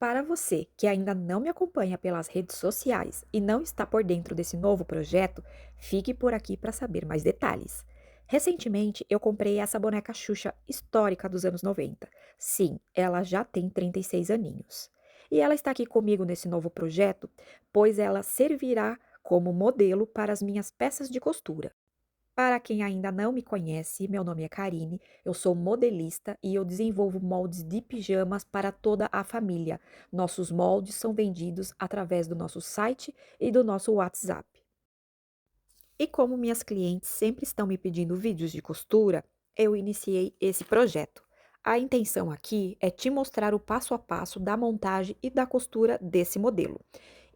Para você que ainda não me acompanha pelas redes sociais e não está por dentro desse novo projeto, fique por aqui para saber mais detalhes. Recentemente, eu comprei essa boneca Xuxa histórica dos anos 90. Sim, ela já tem 36 aninhos. E ela está aqui comigo nesse novo projeto, pois ela servirá como modelo para as minhas peças de costura. Para quem ainda não me conhece, meu nome é Karine, eu sou modelista e eu desenvolvo moldes de pijamas para toda a família. Nossos moldes são vendidos através do nosso site e do nosso WhatsApp. E como minhas clientes sempre estão me pedindo vídeos de costura, eu iniciei esse projeto. A intenção aqui é te mostrar o passo a passo da montagem e da costura desse modelo.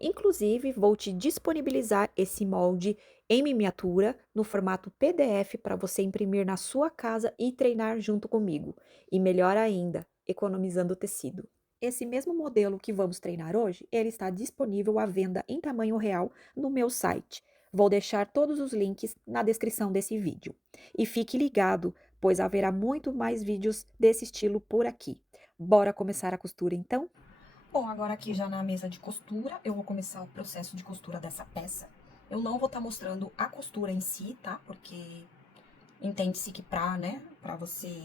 Inclusive, vou te disponibilizar esse molde em miniatura no formato PDF para você imprimir na sua casa e treinar junto comigo. E melhor ainda, economizando tecido. Esse mesmo modelo que vamos treinar hoje, ele está disponível à venda em tamanho real no meu site. Vou deixar todos os links na descrição desse vídeo. E fique ligado, pois haverá muito mais vídeos desse estilo por aqui. Bora começar a costura então? Bom, agora aqui já na mesa de costura, eu vou começar o processo de costura dessa peça. Eu não vou estar mostrando a costura em si, tá? Porque entende-se que pra você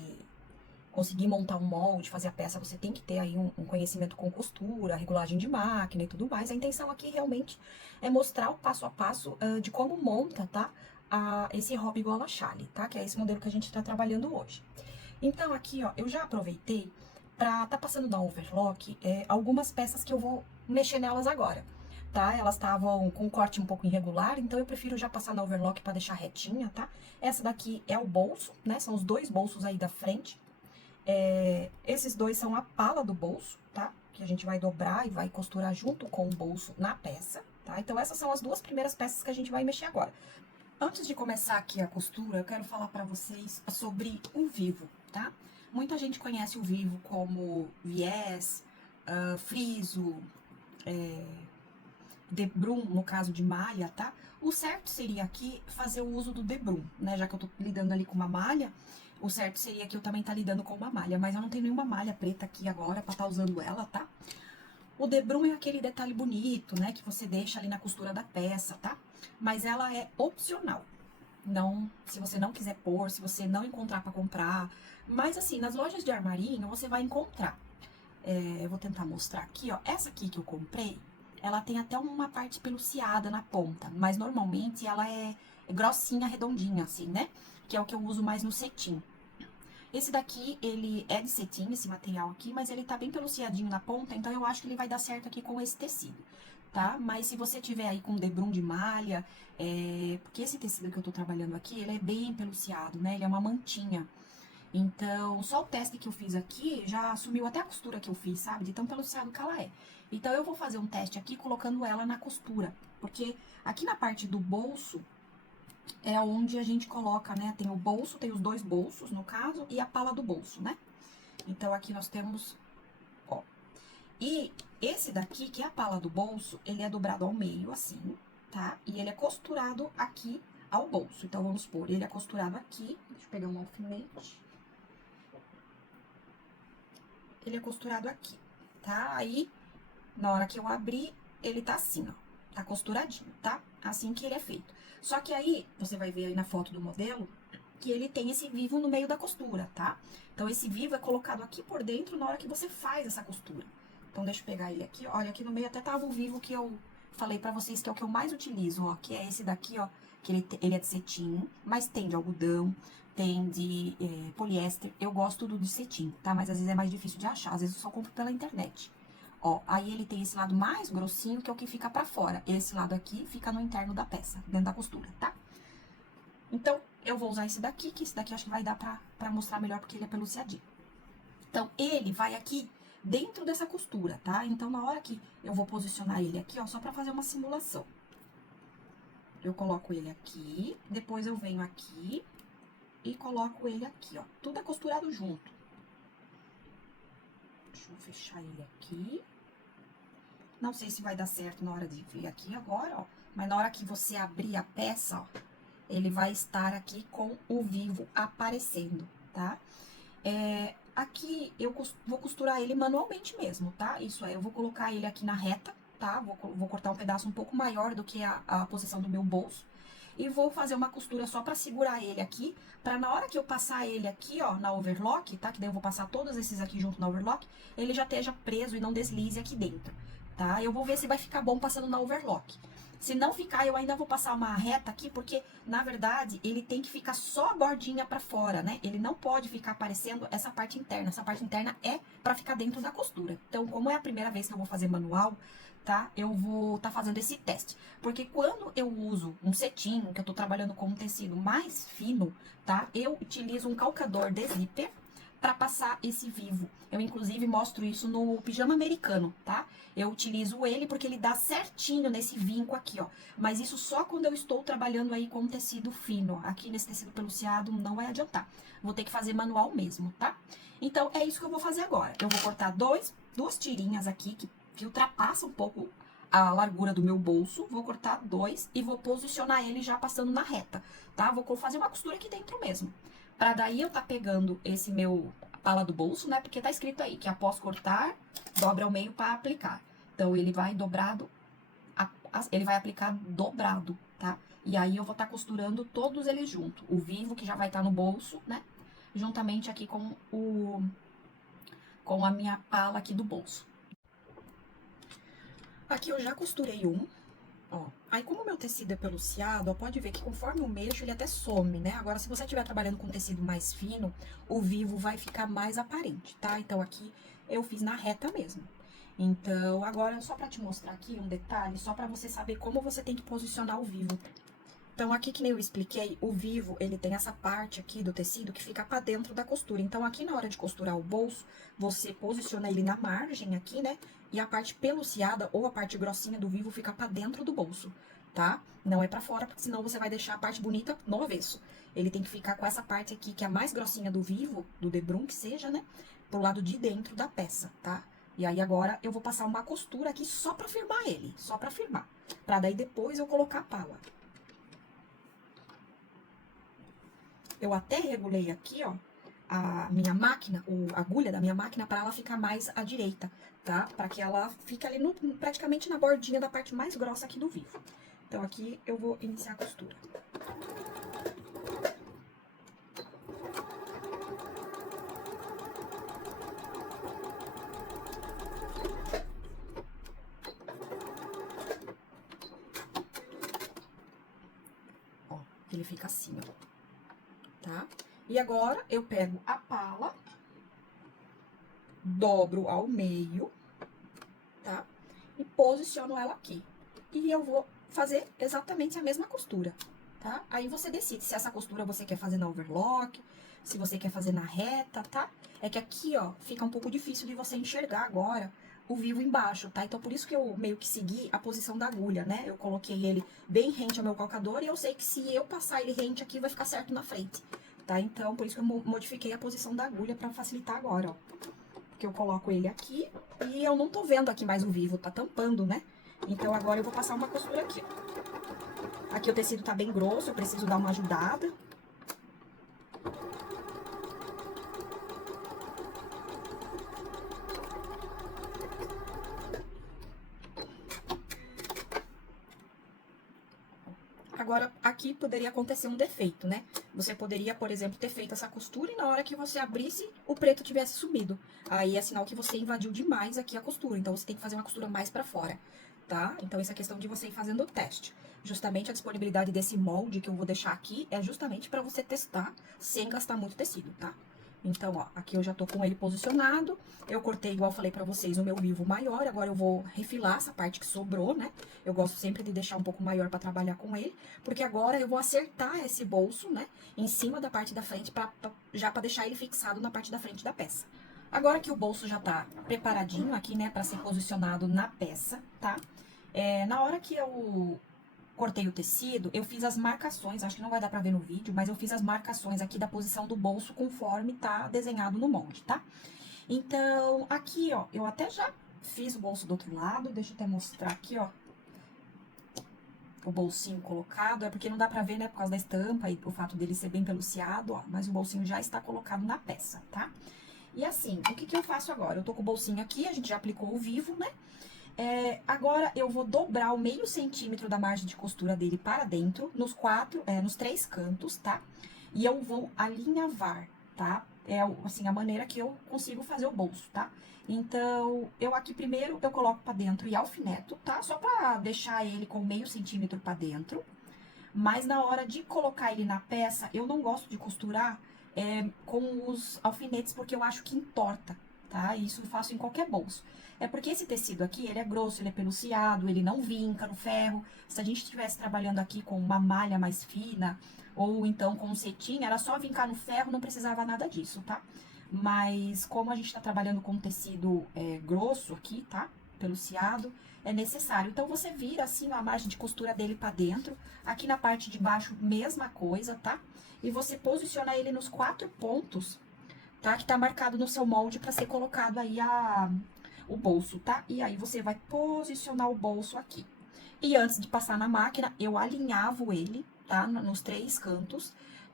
conseguir montar um molde, fazer a peça, você tem que ter aí um conhecimento com costura, regulagem de máquina e tudo mais. A intenção aqui realmente é mostrar o passo a passo de como monta, tá? Esse hobby gola chale, tá? Que é esse modelo que a gente tá trabalhando hoje. Então aqui, ó, eu já aproveitei pra tá passando da overlock algumas peças que eu vou mexer nelas agora, tá? Elas estavam com um corte um pouco irregular, então eu prefiro já passar na overlock pra deixar retinha, tá? Essa daqui é o bolso, né? São os dois bolsos aí da frente. Esses dois são a pala do bolso, tá? Que a gente vai dobrar e vai costurar junto com o bolso na peça, tá? Então essas são as duas primeiras peças que a gente vai mexer agora. Antes de começar aqui a costura, eu quero falar pra vocês sobre o vivo, tá? Muita gente conhece o vivo como viés, friso, debrum, no caso de malha, tá? O certo seria aqui fazer o uso do debrum, né? Já que eu tô lidando ali com uma malha, o certo seria que eu também tá lidando com uma malha, mas eu não tenho nenhuma malha preta aqui agora pra tá usando ela, tá? O debrum é aquele detalhe bonito, né? Que você deixa ali na costura da peça, tá? Mas ela é opcional. Não, se você não quiser pôr, se você não encontrar para comprar. Mas assim, nas lojas de armarinho você vai encontrar. Eu vou tentar mostrar aqui, ó. Essa aqui que eu comprei, ela tem até uma parte peluciada na ponta, mas normalmente ela é grossinha, redondinha, assim, né? Que é o que eu uso mais no cetim. Esse daqui, ele é de cetim, esse material aqui, mas ele tá bem peluciadinho na ponta, então eu acho que ele vai dar certo aqui com esse tecido, tá? Mas se você tiver aí com debrum de malha, porque esse tecido que eu tô trabalhando aqui, ele é bem peluciado, né? Ele é uma mantinha. Então, só o teste que eu fiz aqui já assumiu até a costura que eu fiz, sabe? De tão peluciado que ela é. Então, eu vou fazer um teste aqui colocando ela na costura, porque aqui na parte do bolso, é onde a gente coloca, né? Tem o bolso, tem os dois bolsos, no caso, e a pala do bolso, né? Então, aqui nós temos, ó. E esse daqui, que é a pala do bolso, ele é dobrado ao meio, assim, tá? E ele é costurado aqui ao bolso. Então, vamos pôr, ele é costurado aqui. Deixa eu pegar um alfinete. Ele é costurado aqui, tá? Aí, na hora que eu abrir, ele tá assim, ó. Tá costuradinho, tá? Assim que ele é feito. Só que aí, você vai ver aí na foto do modelo, que ele tem esse vivo no meio da costura, tá? Então, esse vivo é colocado aqui por dentro na hora que você faz essa costura. Então, deixa eu pegar ele aqui. Olha, aqui no meio até tava o vivo que eu falei pra vocês que é o que eu mais utilizo, ó. Que é esse daqui, ó. Que ele é de cetim, mas tem de algodão, tem de poliéster. Eu gosto do de cetim, tá? Mas às vezes é mais difícil de achar. Às vezes eu só compro pela internet. Ó, aí ele tem esse lado mais grossinho, que é o que fica pra fora. Esse lado aqui fica no interno da peça, dentro da costura, tá? Então, eu vou usar esse daqui, que esse daqui acho que vai dar pra mostrar melhor, porque ele é peluciadinho. Então, ele vai aqui dentro dessa costura, tá? Então, na hora que eu vou posicionar ele aqui, ó, só pra fazer uma simulação. Eu coloco ele aqui, depois eu venho aqui e coloco ele aqui, ó. Tudo é costurado junto. Deixa eu fechar ele aqui. Não sei se vai dar certo na hora de ver aqui agora, ó. Mas na hora que você abrir a peça, ó, ele vai estar aqui com o vivo aparecendo, tá? aqui eu vou costurar ele manualmente mesmo, tá? Isso é, eu vou colocar ele aqui na reta, tá? Vou cortar um pedaço um pouco maior do que a posição do meu bolso. E vou fazer uma costura só pra segurar ele aqui, pra na hora que eu passar ele aqui, ó, na overlock, tá? Que daí eu vou passar todos esses aqui junto na overlock, ele já esteja preso e não deslize aqui dentro, tá? Eu vou ver se vai ficar bom passando na overlock. Se não ficar, eu ainda vou passar uma reta aqui, porque, na verdade, ele tem que ficar só a bordinha pra fora, né? Ele não pode ficar aparecendo essa parte interna. Essa parte interna é pra ficar dentro da costura. Então, como é a primeira vez que eu vou fazer manual, tá? Eu vou tá fazendo esse teste. Porque quando eu uso um cetim, que eu tô trabalhando com um tecido mais fino, tá? Eu utilizo um calcador de zíper para passar esse vivo. Eu, inclusive, mostro isso no pijama americano, tá? Eu utilizo ele porque ele dá certinho nesse vinco aqui, ó. Mas isso só quando eu estou trabalhando aí com tecido fino. Aqui nesse tecido peluciado não vai adiantar. Vou ter que fazer manual mesmo, tá? Então, é isso que eu vou fazer agora. Eu vou cortar duas tirinhas aqui que ultrapassam um pouco a largura do meu bolso. Vou cortar 2 e vou posicionar ele já passando na reta, tá? Vou fazer uma costura aqui dentro mesmo. Pra daí eu tá pegando esse meu pala do bolso, né? Porque tá escrito aí que após cortar, dobra ao meio para aplicar. Então, ele vai dobrado, ele vai aplicar dobrado, tá? E aí eu vou estar costurando todos eles junto. O vivo, que já vai estar no bolso, né? Juntamente aqui com a minha pala aqui do bolso. Aqui eu já costurei um. Ó, aí como o meu tecido é peluciado, ó, pode ver que conforme eu mexo, ele até some, né? Agora, se você estiver trabalhando com tecido mais fino, o vivo vai ficar mais aparente, tá? Então, aqui eu fiz na reta mesmo. Então, agora, só pra te mostrar aqui um detalhe, só pra você saber como você tem que posicionar o vivo. Então, aqui que nem eu expliquei, o vivo, ele tem essa parte aqui do tecido que fica pra dentro da costura. Então, aqui na hora de costurar o bolso, você posiciona ele na margem aqui, né? E a parte peluciada ou a parte grossinha do vivo fica pra dentro do bolso, tá? Não é pra fora, porque senão você vai deixar a parte bonita no avesso. Ele tem que ficar com essa parte aqui, que é a mais grossinha do vivo, do debrum que seja, né? Pro lado de dentro da peça, tá? E aí, agora, eu vou passar uma costura aqui só pra firmar ele, só pra firmar. Pra daí, depois, eu colocar a pala. Eu até regulei aqui, ó, a minha máquina, a agulha da minha máquina, para ela ficar mais à direita, tá? Para que ela fique ali praticamente na bordinha da parte mais grossa aqui do vivo. Então, aqui eu vou iniciar a costura. Ó, ele fica assim, ó, tá? E agora, eu pego a pala, dobro ao meio, tá? E posiciono ela aqui. E eu vou fazer exatamente a mesma costura, tá? Aí você decide se essa costura você quer fazer na overlock, se você quer fazer na reta, tá? É que aqui, ó, fica um pouco difícil de você enxergar agora o vivo embaixo, tá? Então, por isso que eu meio que segui a posição da agulha, né? Eu coloquei ele bem rente ao meu calcador e eu sei que se eu passar ele rente aqui, vai ficar certo na frente, tá? Então, por isso que eu modifiquei a posição da agulha pra facilitar agora, ó. Porque eu coloco ele aqui e eu não tô vendo aqui mais o vivo, tá tampando, né? Então, agora eu vou passar uma costura aqui, ó. Aqui o tecido tá bem grosso, eu preciso dar uma ajudada. Agora, aqui poderia acontecer um defeito, né? Você poderia, por exemplo, ter feito essa costura e na hora que você abrisse, o preto tivesse subido. Aí é sinal que você invadiu demais aqui a costura, então você tem que fazer uma costura mais pra fora, tá? Então, isso é questão de você ir fazendo o teste. Justamente a disponibilidade desse molde que eu vou deixar aqui é justamente pra você testar sem gastar muito tecido, tá? Então, ó, aqui eu já tô com ele posicionado. Eu cortei, igual eu falei pra vocês, o meu vivo maior. Agora eu vou refilar essa parte que sobrou, né? Eu gosto sempre de deixar um pouco maior pra trabalhar com ele. Porque agora eu vou acertar esse bolso, né? Em cima da parte da frente, já pra deixar ele fixado na parte da frente da peça. Agora que o bolso já tá preparadinho aqui, né? Pra ser posicionado na peça, tá? Na hora que eu cortei o tecido, eu fiz as marcações, acho que não vai dar pra ver no vídeo, mas eu fiz as marcações aqui da posição do bolso conforme tá desenhado no molde, tá? Então, aqui, ó, eu até já fiz o bolso do outro lado, deixa eu até mostrar aqui, ó, o bolsinho colocado, é porque não dá pra ver, né, por causa da estampa e o fato dele ser bem peluciado, ó, mas o bolsinho já está colocado na peça, tá? E assim, o que que eu faço agora? Eu tô com o bolsinho aqui, a gente já aplicou o vivo, né? Agora eu vou dobrar o meio centímetro da margem de costura dele para dentro, nos 3 cantos, tá? E eu vou alinhavar, tá? Assim, a maneira que eu consigo fazer o bolso, tá? Então, eu aqui primeiro eu coloco pra dentro e alfineto, tá? Só pra deixar ele com meio centímetro pra dentro. Mas na hora de colocar ele na peça, eu não gosto de costurar com os alfinetes, porque eu acho que entorta, tá? Isso eu faço em qualquer bolso. É porque esse tecido aqui, ele é grosso, ele é peluciado, ele não vinca no ferro. Se a gente estivesse trabalhando aqui com uma malha mais fina, ou então com um cetim, era só vincar no ferro, não precisava nada disso, tá? Mas como a gente tá trabalhando com tecido grosso aqui, tá? Peluciado, é necessário. Então, você vira assim a margem de costura dele pra dentro. Aqui na parte de baixo, mesma coisa, tá? E você posiciona ele nos 4 pontos, tá? Que tá marcado no seu molde pra ser colocado aí o bolso, tá? E aí, você vai posicionar o bolso aqui. E antes de passar na máquina, eu alinhavo ele, tá? Nos 3 cantos,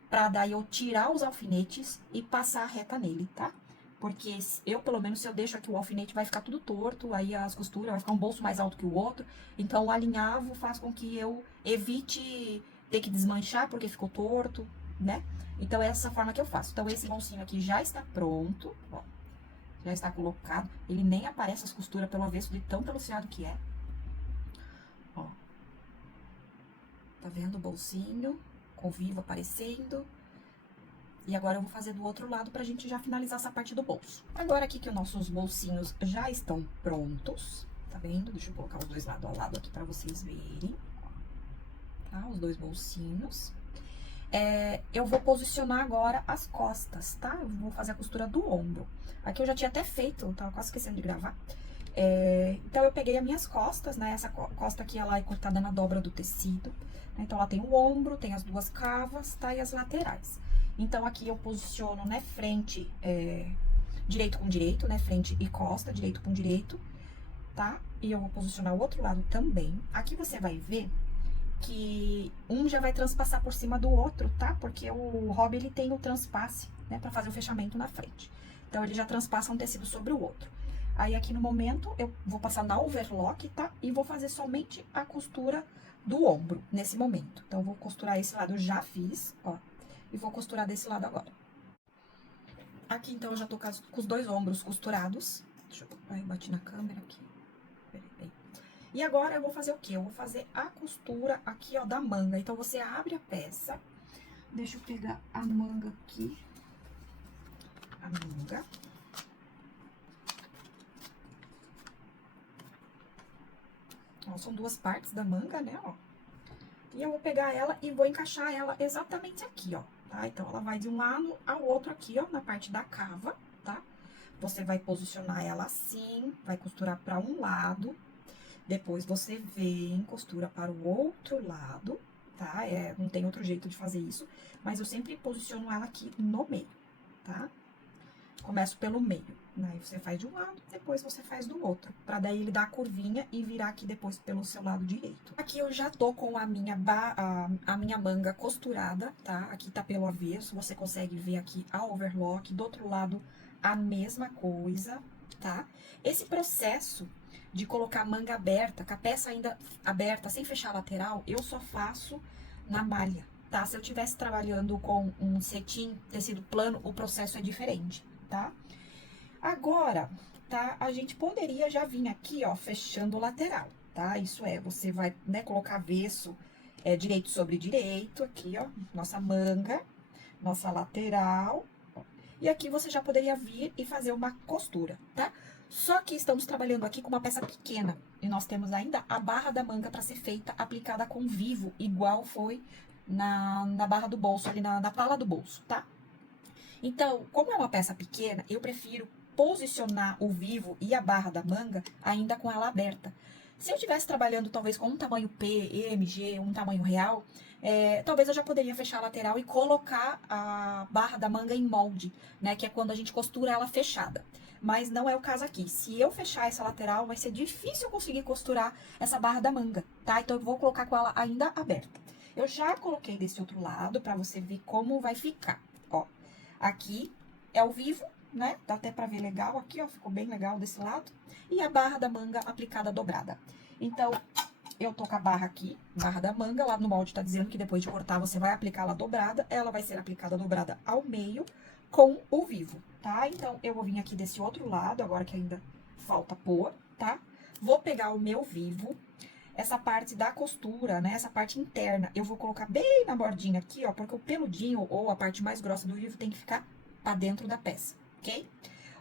pra daí eu tirar os alfinetes e passar a reta nele, tá? Porque eu, pelo menos, se eu deixo aqui o alfinete, vai ficar tudo torto, aí as costuras, vai ficar um bolso mais alto que o outro. Então, o alinhavo faz com que eu evite ter que desmanchar, porque ficou torto, né? Então, é essa forma que eu faço. Então, esse bolsinho aqui já está pronto, ó. Já está colocado. Ele nem aparece as costuras pelo avesso de tão peluciado que é. Ó. Tá vendo o bolsinho com o vivo aparecendo? E agora eu vou fazer do outro lado pra gente já finalizar essa parte do bolso. Agora aqui que os nossos bolsinhos já estão prontos, tá vendo? Deixa eu colocar os dois lado a lado aqui pra vocês verem. Tá? Os 2 bolsinhos. Eu vou posicionar agora as costas, tá? Eu vou fazer a costura do ombro. Aqui eu já tinha até feito, tava quase esquecendo de gravar. Então, eu peguei as minhas costas, né? Essa costa aqui, ela é cortada na dobra do tecido. Né? Então, ela tem o ombro, tem as 2 cavas, tá? E as laterais. Então, aqui eu posiciono, né? Frente, direito com direito, né? Frente e costa, direito com direito, tá? E eu vou posicionar o outro lado também. Aqui você vai ver que um já vai transpassar por cima do outro, tá? Porque o hobby, ele tem o transpasse, né? Pra fazer o fechamento na frente. Então, ele já transpassa um tecido sobre o outro. Aí, aqui no momento, eu vou passar na overlock, tá? E vou fazer somente a costura do ombro, nesse momento. Então, eu vou costurar esse lado, eu já fiz, ó. E vou costurar desse lado agora. Aqui, então, eu já tô com os 2 ombros costurados. Deixa eu... Ai, bati na câmera aqui. Peraí. E agora, eu vou fazer o quê? Eu vou fazer a costura aqui, ó, da manga. Então, você abre a peça. Deixa eu pegar a manga aqui. A manga. Ó, são 2 partes da manga, né, ó. E eu vou pegar ela e vou encaixar ela exatamente aqui, ó, tá? Então, ela vai de um lado ao outro aqui, ó, na parte da cava, tá? Você vai posicionar ela assim, vai costurar para um lado, depois você vem, costura para o outro lado, tá? Não tem outro jeito de fazer isso, mas eu sempre posiciono ela aqui no meio, tá? Começo pelo meio, né? Aí você faz de um lado, depois você faz do outro, pra daí ele dar a curvinha e virar aqui depois pelo seu lado direito. Aqui eu já tô com a minha manga costurada, tá? Aqui tá pelo avesso, você consegue ver aqui a overlock, do outro lado a mesma coisa, tá? Esse processo de colocar a manga aberta, com a peça ainda aberta, sem fechar a lateral, eu só faço na malha, tá? Se eu estivesse trabalhando com um cetim, tecido plano, o processo é diferente, tá? Agora, tá? A gente poderia já vir aqui, ó, fechando o lateral, tá? Isso é, você vai, né, colocar avesso, direito sobre direito, aqui, ó, nossa manga, nossa lateral. E aqui você já poderia vir e fazer uma costura, tá? Só que estamos trabalhando aqui com uma peça pequena. E nós temos ainda a barra da manga para ser feita, aplicada com vivo, igual foi na barra do bolso, ali na pala do bolso, tá? Então, como é uma peça pequena, eu prefiro posicionar o vivo e a barra da manga ainda com ela aberta. Se eu estivesse trabalhando talvez com um tamanho P, EMG, um tamanho real, talvez eu já poderia fechar a lateral e colocar a barra da manga em molde, né? Que é quando a gente costura ela fechada. Mas não é o caso aqui. Se eu fechar essa lateral, vai ser difícil conseguir costurar essa barra da manga, tá? Então, eu vou colocar com ela ainda aberta. Eu já coloquei desse outro lado pra você ver como vai ficar, ó. Aqui é o vivo, né? Dá até pra ver legal aqui, ó, ficou bem legal desse lado. E a barra da manga aplicada dobrada. Então, eu tô com a barra aqui, barra da manga, lá no molde tá dizendo que depois de cortar você vai aplicar ela dobrada. Ela vai ser aplicada dobrada ao meio com o vivo, tá? Então, eu vou vir aqui desse outro lado, agora que ainda falta pôr, tá? Vou pegar o meu vivo, essa parte da costura, né, essa parte interna, eu vou colocar bem na bordinha aqui, ó, porque o peludinho ou a parte mais grossa do vivo tem que ficar pra dentro da peça, ok?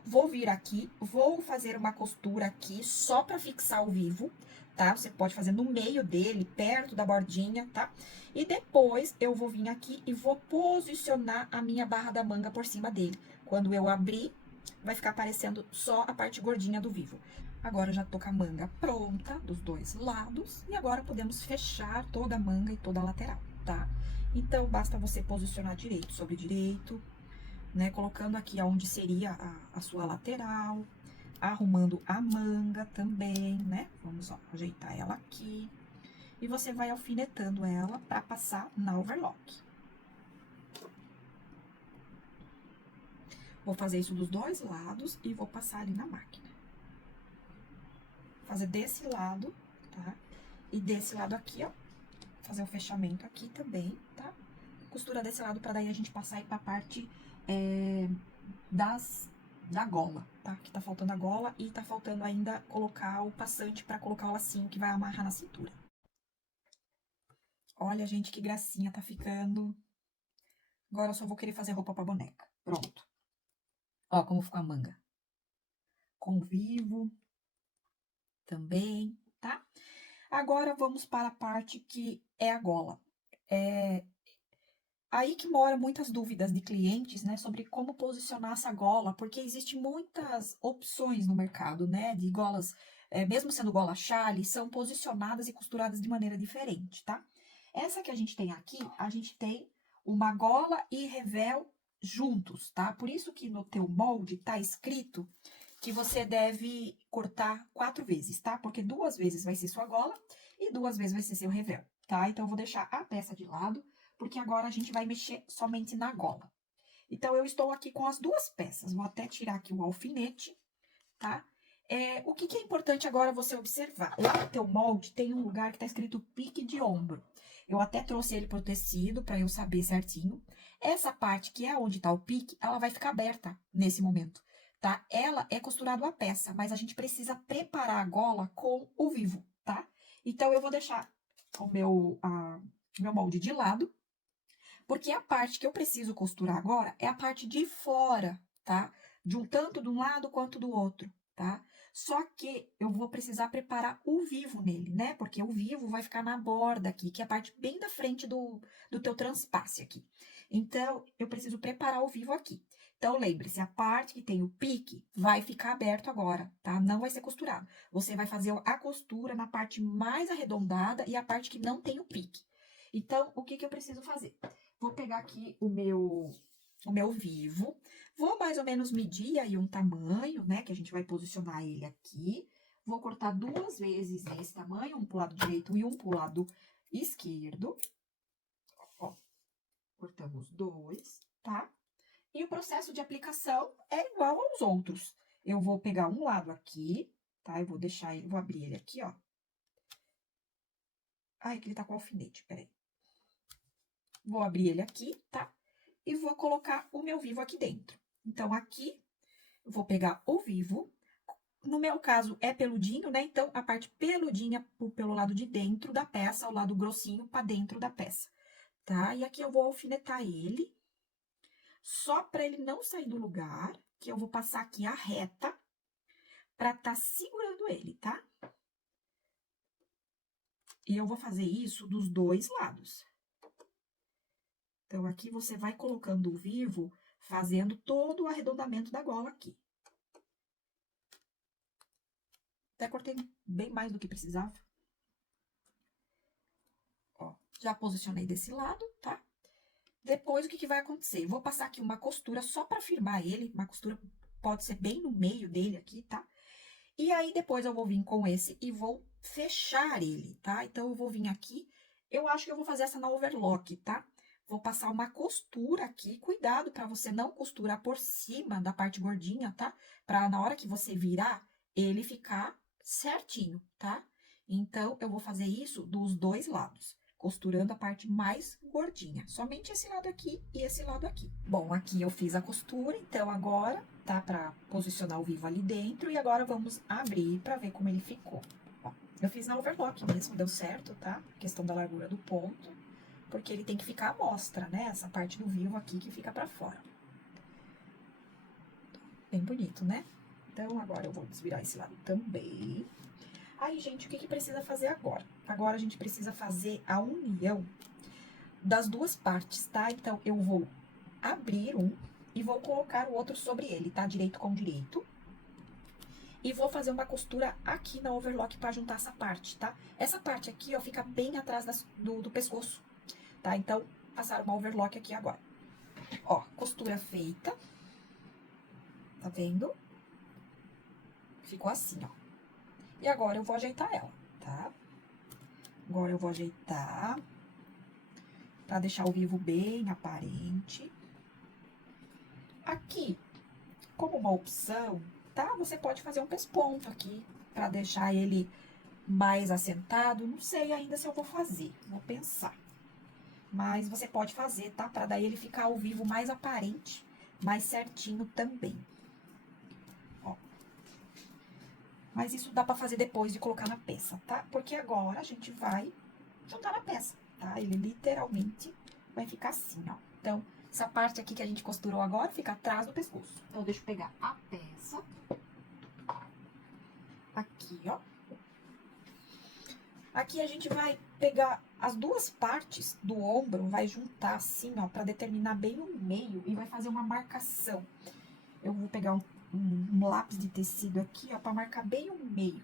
Vou vir aqui, vou fazer uma costura aqui só pra fixar o vivo, tá? Você pode fazer no meio dele, perto da bordinha, tá? E depois eu vou vir aqui e vou posicionar a minha barra da manga por cima dele. Quando eu abrir, vai ficar aparecendo só a parte gordinha do vivo. Agora eu já tô com a manga pronta dos dois lados e agora podemos fechar toda a manga e toda a lateral, tá? Então, basta você posicionar direito sobre direito, né? Colocando aqui onde seria a sua lateral, arrumando a manga também, né? Vamos, ó, ajeitar ela aqui. E você vai alfinetando ela pra passar na overlock. Vou fazer isso dos dois lados e vou passar ali na máquina. Fazer desse lado, tá? E desse lado aqui, ó. Fazer o fechamento aqui também, tá? Costura desse lado pra daí a gente passar aí pra parte da gola, tá? Que tá faltando a gola e tá faltando ainda colocar o passante pra colocar o lacinho que vai amarrar na cintura. Olha, gente, que gracinha tá ficando. Agora eu só vou querer fazer roupa pra boneca. Pronto. Ó como ficou a manga. Com vivo também, tá? Agora vamos para a parte que é a gola. Aí que mora muitas dúvidas de clientes, né, sobre como posicionar essa gola, porque existe muitas opções no mercado, né, de golas, mesmo sendo gola chale, são posicionadas e costuradas de maneira diferente, tá? Essa que a gente tem aqui, a gente tem uma gola e revel juntos, tá? Por isso que no teu molde tá escrito que você deve cortar 4 vezes, tá? Porque 2 vezes vai ser sua gola e 2 vezes vai ser seu revel, tá? Então, eu vou deixar a peça de lado, porque agora a gente vai mexer somente na gola. Então, eu estou aqui com as duas peças. Vou até tirar aqui o alfinete, tá? O que é importante agora você observar? Lá no teu molde tem um lugar que tá escrito pique de ombro. Eu até trouxe ele pro tecido para eu saber certinho. Essa parte que é onde tá o pique, ela vai ficar aberta nesse momento, tá? Ela é costurado a peça, mas a gente precisa preparar a gola com o vivo, tá? Então, eu vou deixar o meu molde de lado, porque a parte que eu preciso costurar agora é a parte de fora, tá? De um tanto de um lado quanto do outro, tá? Só que eu vou precisar preparar o vivo nele, né? Porque o vivo vai ficar na borda aqui, que é a parte bem da frente do teu transpasse aqui. Então, eu preciso preparar o vivo aqui. Então, lembre-se, a parte que tem o pique vai ficar aberto agora, tá? Não vai ser costurado. Você vai fazer a costura na parte mais arredondada e a parte que não tem o pique. Então, o que eu preciso fazer? Vou pegar aqui o meu vivo, vou mais ou menos medir aí um tamanho, né, que a gente vai posicionar ele aqui. Vou cortar 2 vezes nesse tamanho, um pro lado direito e um pro lado esquerdo. Ó, cortamos 2, tá? E o processo de aplicação é igual aos outros. Eu vou pegar um lado aqui, tá? Eu vou deixar ele, vou abrir ele aqui, ó. Ai, que ele tá com alfinete, peraí. Vou abrir ele aqui, tá? E vou colocar o meu vivo aqui dentro. Então, aqui, eu vou pegar o vivo. No meu caso, é peludinho, né? Então, a parte peludinha pelo lado de dentro da peça, o lado grossinho para dentro da peça, tá? E aqui eu vou alfinetar ele, só para ele não sair do lugar, que eu vou passar aqui a reta para tá segurando ele, tá? E eu vou fazer isso dos dois lados. Então, aqui você vai colocando o vivo, fazendo todo o arredondamento da gola aqui. Até cortei bem mais do que precisava. Ó, já posicionei desse lado, tá? Depois, o que vai acontecer? Eu vou passar aqui uma costura só pra firmar ele. Uma costura pode ser bem no meio dele aqui, tá? E aí, depois eu vou vir com esse e vou fechar ele, tá? Então, eu vou vir aqui. Eu acho que eu vou fazer essa na overlock, tá? vou passar uma costura aqui. Cuidado para você não costurar por cima da parte gordinha, tá? Para na hora que você virar, ele ficar certinho, tá? Então, eu vou fazer isso dos dois lados, costurando a parte mais gordinha. Somente esse lado aqui e esse lado aqui. Bom, aqui eu fiz a costura, então agora tá para posicionar o vivo ali dentro. E agora vamos abrir para ver como ele ficou. Ó, eu fiz na overlock mesmo, deu certo, tá? Questão da largura do ponto, porque ele tem que ficar à mostra, né? Essa parte do vivo aqui que fica para fora. Bem bonito, né? Então, agora eu vou desvirar esse lado também. Aí, gente, o que precisa fazer agora? Agora, a gente precisa fazer a união das duas partes, tá? Então, eu vou abrir um e vou colocar o outro sobre ele, tá? Direito com direito. E vou fazer uma costura aqui na overlock pra juntar essa parte, tá? Essa parte aqui, ó, fica bem atrás do pescoço, tá? Então, passar uma overlock aqui agora. Ó, costura feita. Tá vendo? Ficou assim, ó. E agora eu vou ajeitar ela, tá? Agora eu vou ajeitar pra deixar o vivo bem aparente. Aqui, como uma opção, tá? Você pode fazer um pesponto aqui pra deixar ele mais assentado. Não sei ainda se eu vou fazer, vou pensar. Mas você pode fazer, tá? Pra daí ele ficar o vivo mais aparente, mais certinho também. Ó. Mas isso dá pra fazer depois de colocar na peça, tá? Porque agora a gente vai juntar na peça, tá? Ele literalmente vai ficar assim, ó. Então, essa parte aqui que a gente costurou agora fica atrás do pescoço. Então, deixa eu pegar a peça. Aqui, ó. Aqui a gente vai pegar as duas partes do ombro, vai juntar assim, ó, pra determinar bem o meio e vai fazer uma marcação. Eu vou pegar um lápis de tecido aqui, ó, pra marcar bem o meio.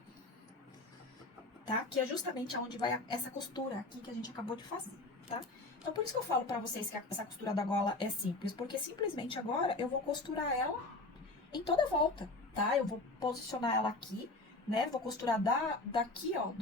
Tá? Que é justamente onde vai essa costura aqui que a gente acabou de fazer, tá? Então, por isso que eu falo pra vocês que essa costura da gola é simples, porque simplesmente agora eu vou costurar ela em toda a volta, tá? Eu vou posicionar ela aqui, né? Vou costurar daqui, ó,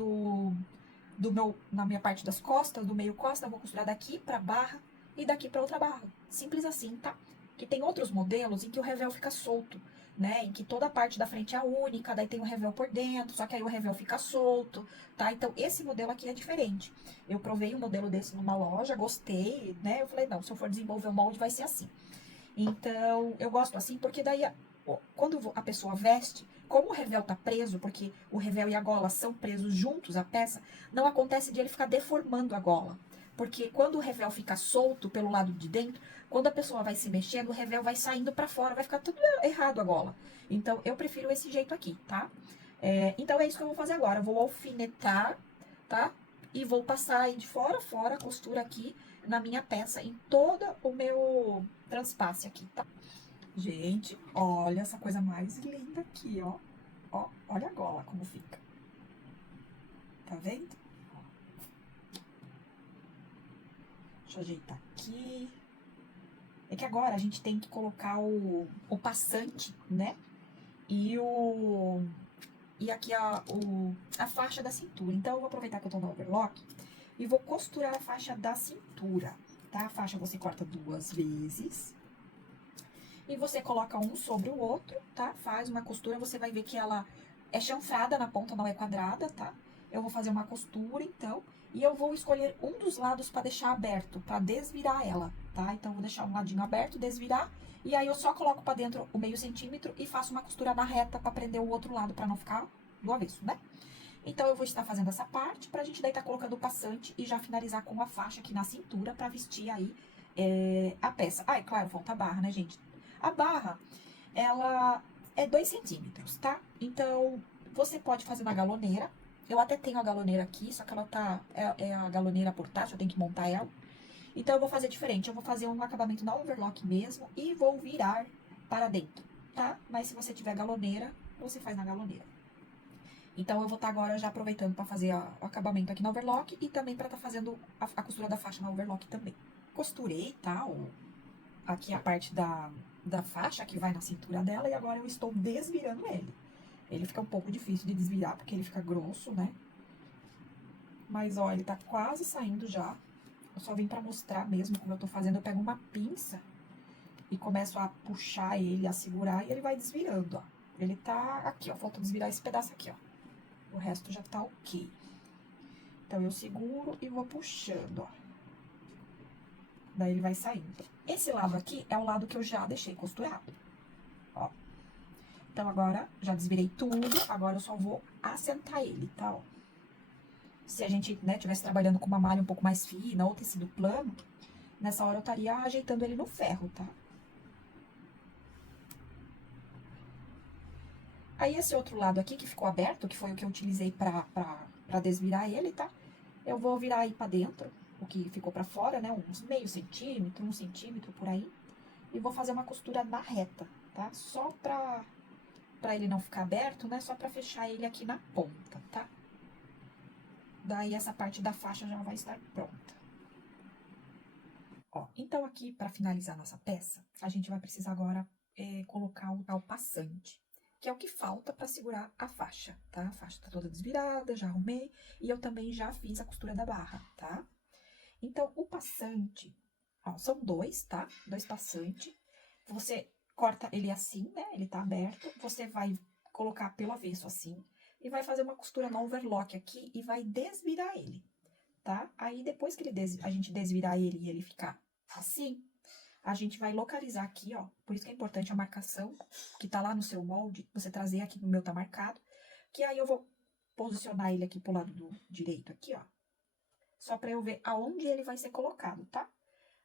na minha parte das costas, do meio costa, vou costurar daqui pra barra e daqui pra outra barra. Simples assim, tá? Que tem outros modelos em que o revel fica solto, né? Em que toda a parte da frente é única, daí tem o revel por dentro, só que aí o revel fica solto, tá? Então, esse modelo aqui é diferente. Eu provei um modelo desse numa loja, gostei, né? Eu falei, não, se eu for desenvolver o molde, vai ser assim. Então, eu gosto assim, porque daí, quando a pessoa veste, como o revel tá preso, porque o revel e a gola são presos juntos, a peça, não acontece de ele ficar deformando a gola. Porque quando o revel fica solto pelo lado de dentro, quando a pessoa vai se mexendo, o revel vai saindo pra fora, vai ficar tudo errado a gola. Então, eu prefiro esse jeito aqui, tá? Então, é isso que eu vou fazer agora. Eu vou alfinetar, tá? E vou passar aí de fora a fora a costura aqui na minha peça, em todo o meu transpasse aqui, tá? Gente, olha essa coisa mais linda aqui, ó. Ó, olha a gola como fica. Tá vendo? Deixa eu ajeitar aqui. É que agora a gente tem que colocar o passante, né? E aqui a faixa da cintura. Então, eu vou aproveitar que eu tô no overlock e vou costurar a faixa da cintura, tá? A faixa você corta 2 vezes. E você coloca um sobre o outro, tá? Faz uma costura, você vai ver que ela é chanfrada na ponta, não é quadrada, tá? Eu vou fazer uma costura, então, e eu vou escolher um dos lados pra deixar aberto, pra desvirar ela, tá? Então, eu vou deixar um ladinho aberto, desvirar, e aí eu só coloco pra dentro o meio centímetro e faço uma costura na reta pra prender o outro lado, pra não ficar do avesso, né? Então, eu vou estar fazendo essa parte pra gente daí tá colocando o passante e já finalizar com a faixa aqui na cintura pra vestir aí a peça. Ah, é claro, falta a barra, né, gente? A barra, ela é 2 centímetros, tá? Então, você pode fazer na galoneira. Eu até tenho a galoneira aqui, só que ela é a galoneira portátil, eu tenho que montar ela. Então, eu vou fazer diferente. Eu vou fazer um acabamento na overlock mesmo e vou virar para dentro, tá? Mas se você tiver galoneira, você faz na galoneira. Então, eu vou estar agora já aproveitando para fazer o acabamento aqui na overlock e também para estar fazendo a costura da faixa na overlock também. Costurei, tá? Aqui a parte da faixa que vai na cintura dela e agora eu estou desvirando ele. Ele fica um pouco difícil de desvirar porque ele fica grosso, né? Mas, ó, ele tá quase saindo já Eu só vim pra mostrar mesmo como eu tô fazendo. Eu pego uma pinça e começo a puxar ele, a segurar, e ele vai desvirando, ó. Ele tá aqui, ó. Falta desvirar esse pedaço aqui, ó. O resto já tá ok. Então, eu seguro e vou puxando, ó. Daí ele vai saindo. Esse lado aqui é o lado que eu já deixei costurado, ó. Então, agora, já desvirei tudo, agora eu só vou assentar ele, tá, ó. Se a gente, né, tivesse trabalhando com uma malha um pouco mais fina ou tecido plano, nessa hora eu estaria ajeitando ele no ferro, tá? Aí, esse outro lado aqui, que ficou aberto, que foi o que eu utilizei pra desvirar ele, tá? Eu vou virar aí pra dentro, o que ficou pra fora, né? Uns meio centímetro, 1 centímetro, por aí. E vou fazer uma costura na reta, tá? Só pra ele não ficar aberto, né? Só pra fechar ele aqui na ponta, tá? Daí, essa parte da faixa já vai estar pronta. Ó, então aqui, pra finalizar nossa peça, a gente vai precisar agora colocar o tal passante, que é o que falta pra segurar a faixa, tá? A faixa tá toda desvirada, já arrumei, e eu também já fiz a costura da barra, tá? Então, o passante, ó, são dois, tá? Dois passantes. Você corta ele assim, né? Ele tá aberto. Você vai colocar pelo avesso assim. E vai fazer uma costura no overlock aqui e vai desvirar ele, tá? Aí, depois que a gente desvirar ele e ele ficar assim, a gente vai localizar aqui, ó. Por isso que é importante a marcação, que tá lá no seu molde. Você trazer aqui no meu tá marcado. Que aí eu vou posicionar ele aqui pro lado do direito aqui, ó. Só pra eu ver aonde ele vai ser colocado, tá?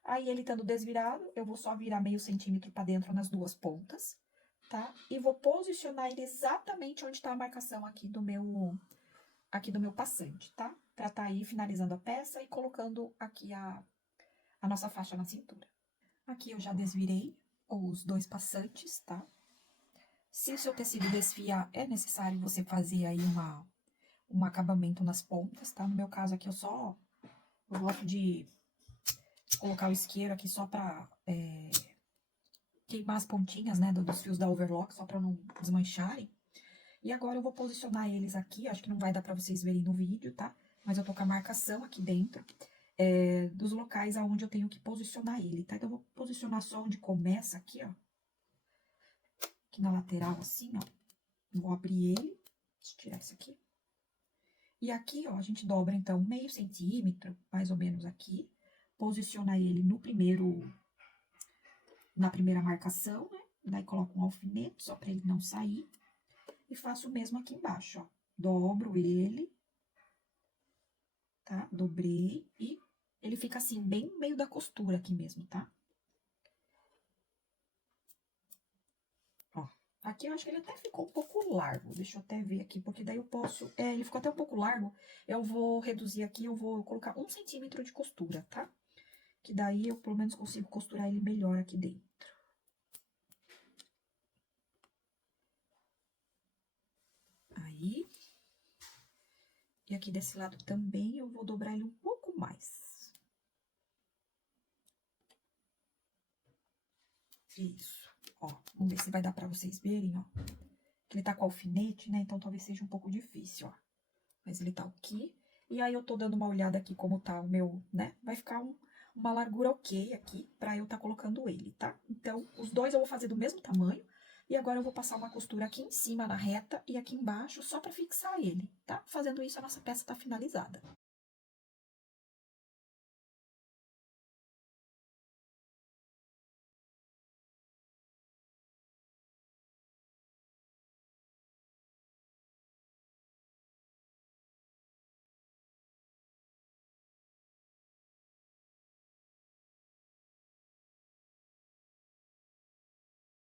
Aí, ele estando desvirado, eu vou só virar meio centímetro pra dentro nas duas pontas, tá? E vou posicionar ele exatamente onde tá a marcação aqui do meu passante, tá? Pra tá aí finalizando a peça e colocando aqui a nossa faixa na cintura. Aqui eu já desvirei os dois passantes, tá? Se o seu tecido desfiar, é necessário você fazer aí um acabamento nas pontas, tá? No meu caso aqui, eu gosto de colocar o isqueiro aqui só pra queimar as pontinhas, né, dos fios da overlock, só pra não desmancharem. E agora eu vou posicionar eles aqui, acho que não vai dar pra vocês verem no vídeo, tá? Mas eu tô com a marcação aqui dentro dos locais aonde eu tenho que posicionar ele, tá? Então, eu vou posicionar só onde começa aqui, ó. Aqui na lateral, assim, ó. Vou abrir ele, deixa eu tirar isso aqui. E aqui, ó, a gente dobra, então, meio centímetro, mais ou menos aqui. Posiciona ele na primeira marcação, né? Daí, coloco um alfinete, só pra ele não sair. E faço o mesmo aqui embaixo, ó. Dobro ele, tá? Dobrei e ele fica assim, bem no meio da costura aqui mesmo, tá? Ó, aqui eu acho que ele até ficou um pouco largo. Deixa eu até ver aqui, porque daí eu posso... ele ficou até um pouco largo. Eu vou reduzir aqui, eu vou colocar 1 centímetro de costura, tá? Que daí eu, pelo menos, consigo costurar ele melhor aqui dentro. Aí... E aqui desse lado também eu vou dobrar ele um pouco mais. Isso. Ó, vamos ver se vai dar pra vocês verem, ó. Que ele tá com alfinete, né? Então, talvez seja um pouco difícil, ó. Mas ele tá aqui. E aí, eu tô dando uma olhada aqui como tá o meu, né? Vai ficar uma largura ok aqui pra eu tá colocando ele, tá? Então, os dois eu vou fazer do mesmo tamanho. E agora, eu vou passar uma costura aqui em cima, na reta, e aqui embaixo, só pra fixar ele, tá? Fazendo isso, a nossa peça tá finalizada.